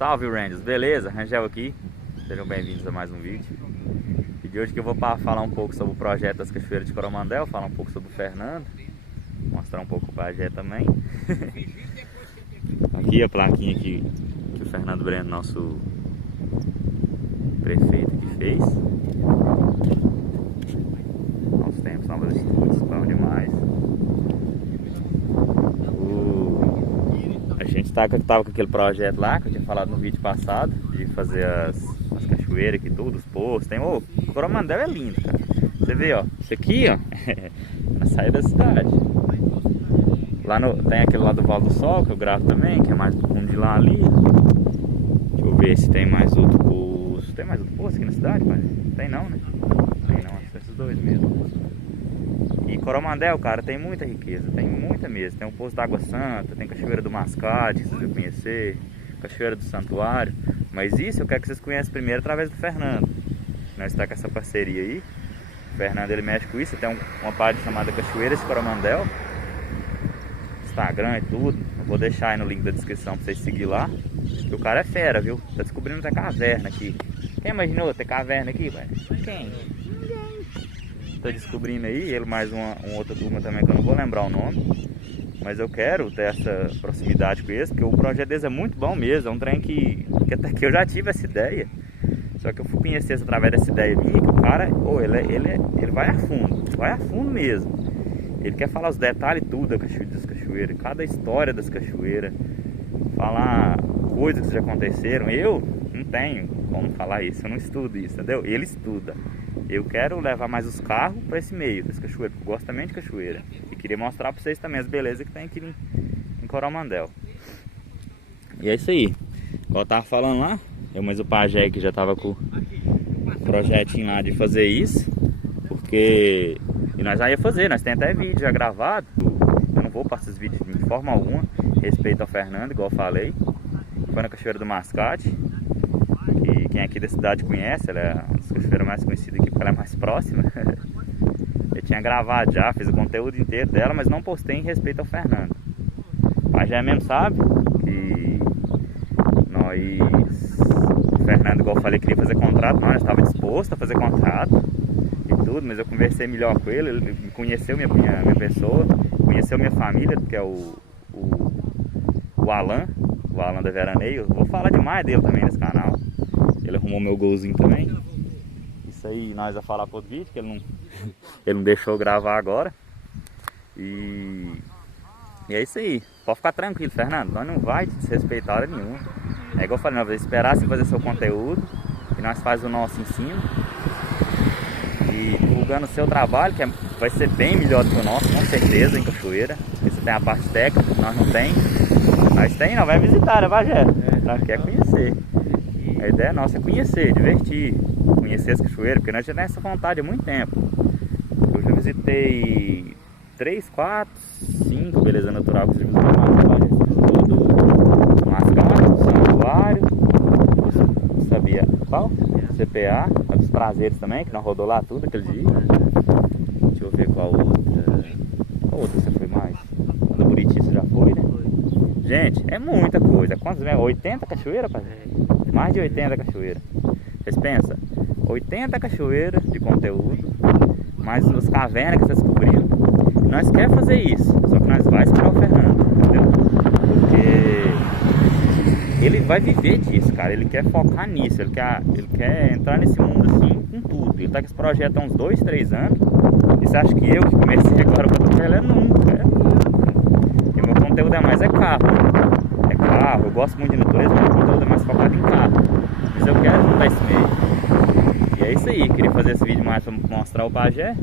Salve Rangers, beleza? Rangel aqui, sejam bem-vindos a mais um vídeo. E de hoje que eu vou falar um pouco sobre o projeto das Cachoeiras de Coromandel, falar um pouco sobre o Fernando, mostrar um pouco o Pajé também. Aqui a plaquinha que o Fernando Breno, nosso prefeito, que fez. Novos tempos, novas atitudes, bom demais. A gente tava com aquele projeto lá, que eu tinha falado no vídeo passado, de fazer as cachoeiras aqui, tudo, os poços. O Coromandel é lindo, cara. Você vê, ó, isso aqui, ó, na saída da cidade. Lá tem aquele lá do Vale do Sol, que eu gravo também, que é mais pro fundo de lá ali. Deixa eu ver se tem mais outro poço. Tem mais outro poço aqui na cidade, pai? Tem não, né? Tem não, são esses dois mesmo. E Coromandel, cara, tem muita riqueza, tem muita mesmo. Tem o Poço da Água Santa, tem Cachoeira do Mascate, que vocês vão conhecer, Cachoeira do Santuário. Mas isso eu quero que vocês conheçam primeiro através do Fernando. Nós estamos com essa parceria aí. O Fernando, ele mexe com isso, tem uma página chamada Cachoeiras de Coromandel, Instagram e tudo. Eu vou deixar aí no link da descrição pra vocês seguirem lá. E o cara é fera, viu? Tá descobrindo até caverna aqui. Quem imaginou ter caverna aqui, velho? Quem? Tô descobrindo aí, ele mais uma outra turma também que eu não vou lembrar o nome. Mas eu quero ter essa proximidade com eles, porque o projeto deles é muito bom mesmo. É um trem que até que eu já tive essa ideia. Só que eu fui conhecer isso através dessa ideia minha, que o cara, ele vai a fundo mesmo. Ele quer falar os detalhes tudo das cachoeiras, cada história das cachoeiras, falar coisas que já aconteceram. Eu não tenho como falar isso, eu não estudo isso, entendeu? Ele estuda. Eu quero levar mais os carros para esse meio das cachoeiras, porque eu gosto também de cachoeira. E queria mostrar para vocês também as belezas que tem aqui em Coromandel. E é isso aí. Igual eu tava falando lá, mas o Pajé que já tava com o projetinho lá de fazer isso, porque... E nós já ia fazer, nós temos até vídeo já gravado. Eu não vou passar esses vídeos de forma alguma, respeito ao Fernando, igual eu falei. Foi na Cachoeira do Mascate. E quem aqui da cidade conhece, ela é uma das cachoeiras mais conhecidas aqui, porque ela é mais próxima. Eu tinha gravado já, fiz o conteúdo inteiro dela, mas não postei em respeito ao Fernando. O Pajé mesmo sabe que o Fernando, igual eu falei, queria fazer contrato, nós estava disposto a fazer contrato e tudo, mas eu conversei melhor com ele, ele conheceu minha pessoa, conheceu minha família, que é o Alan da Veraneio. Vou falar demais dele também nesse canal. Ele arrumou meu golzinho também. Isso aí nós vamos falar para outro vídeo, que ele não deixou eu gravar agora. E é isso aí. Pode ficar tranquilo, Fernando. Nós não vai te desrespeitar hora nenhuma. É igual eu falei, nós vamos esperar você fazer seu conteúdo e nós faz o nosso ensino. E divulgando o seu trabalho, que vai ser bem melhor do que o nosso, com certeza, em cachoeira. Porque você tem a parte técnica, que nós não tem. Nós vai visitar, né, Pajé? Nós quer conhecer. A ideia nossa é conhecer, divertir, conhecer as cachoeiras, porque nós já temos essa vontade há muito tempo. Eu já visitei 3, 4, 5 beleza natural que você visitou do Mascate, Santuário, sabia qual? CPA, a dos prazeres também, que nós rodou lá tudo aquele dia. Deixa eu ver qual outra. Qual outra você foi mais? Do Buriti você já foi, né? Gente, é muita coisa. Quantas mesmo? 80 cachoeiras, pai? Mais de 80 cachoeiras. Vocês pensam? 80 cachoeiras de conteúdo, mais as cavernas que vocês descobrindo. Nós queremos fazer isso, só que nós vamos esperar o Fernando, entendeu? Porque ele vai viver disso, cara. Ele quer focar nisso, ele quer entrar nesse mundo assim com tudo. Ele tá com esse projeto há uns 2, 3 anos. E você acha que eu que comecei agora com a ele é nunca. Porque meu conteúdo é mais carro. É carro, eu gosto muito de natureza, mas meu conteúdo é mais focado em carro. Mas eu quero juntar esse meio. E é isso aí, queria fazer esse vídeo mais para mostrar o Pajé,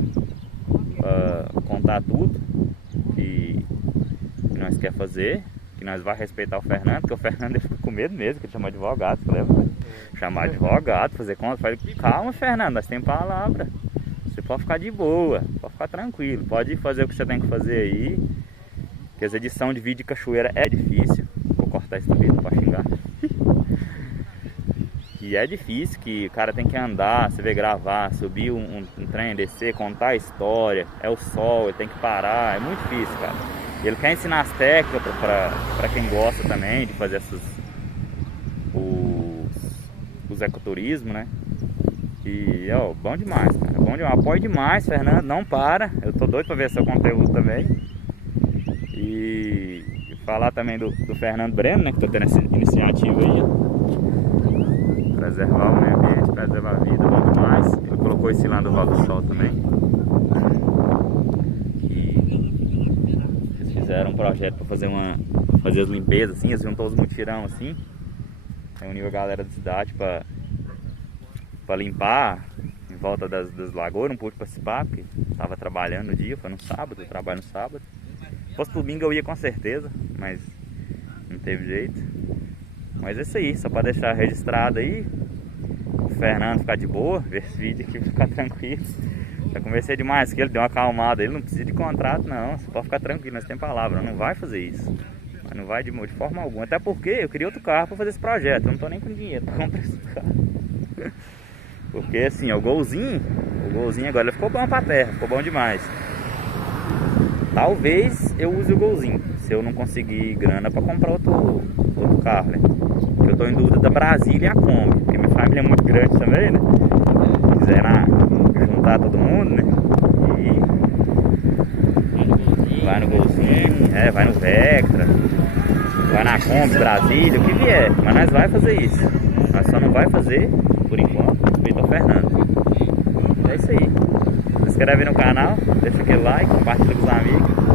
contar tudo que nós quer fazer, que nós vamos respeitar o Fernando, porque o Fernando ele fica com medo mesmo, que ele chama de advogado, você lembra? Chamar de advogado, fazer conta. Eu falei, calma, Fernando, nós temos palavra. Você pode ficar de boa, pode ficar tranquilo, pode fazer o que você tem que fazer aí. Porque as edições de vídeo de cachoeira é difícil. Vou cortar esse vídeo para xingar. E é difícil, que o cara tem que andar, você vê, gravar, subir um trem, descer, contar a história. É o sol, ele tem que parar, é muito difícil, cara. Ele quer ensinar as técnicas para quem gosta também de fazer os ecoturismo, né? E, ó, bom demais, cara. Bom demais. Apoio demais, Fernando. Não para. Eu tô doido pra ver seu conteúdo também. E falar também do Fernando Breno, né? Que tá tendo essa iniciativa aí, ó. Preservar o meio ambiente, preservar a vida, bom demais. Ele colocou esse lá do Val do Sol também. E eles fizeram um projeto pra fazer as limpezas, assim. Eles juntou os mutirão, assim. Reuniu a galera da cidade pra limpar em volta das lagoas. Não pude participar porque tava trabalhando no dia, foi no sábado, eu trabalho no sábado. Se fosse domingo eu ia com certeza, mas não teve jeito. Mas é isso aí, só pra deixar registrado aí, o Fernando ficar de boa, ver esse vídeo aqui, ficar tranquilo. Já conversei demais com ele, deu uma acalmada, ele não precisa de contrato não, você pode ficar tranquilo, nós temos palavra, não vai fazer isso. Mas não vai de forma alguma, até porque eu queria outro carro pra fazer esse projeto, eu não tô nem com dinheiro pra comprar esse carro. Porque assim, o golzinho agora ele ficou bom pra terra, ficou bom demais. Talvez eu use o golzinho, se eu não conseguir grana pra comprar outro carro, né? Porque eu tô em dúvida da Brasília e a Kombi, porque minha família é muito grande também, né? Se quiser juntar todo mundo, né? E vai no golzinho, vai no Vectra, vai na Kombi, Brasília, o que vier. Mas nós vai fazer isso. Nós só não vai fazer, por enquanto, feito ao Fernando. É isso aí. Se inscreve no canal, deixa aquele like, compartilha com os amigos.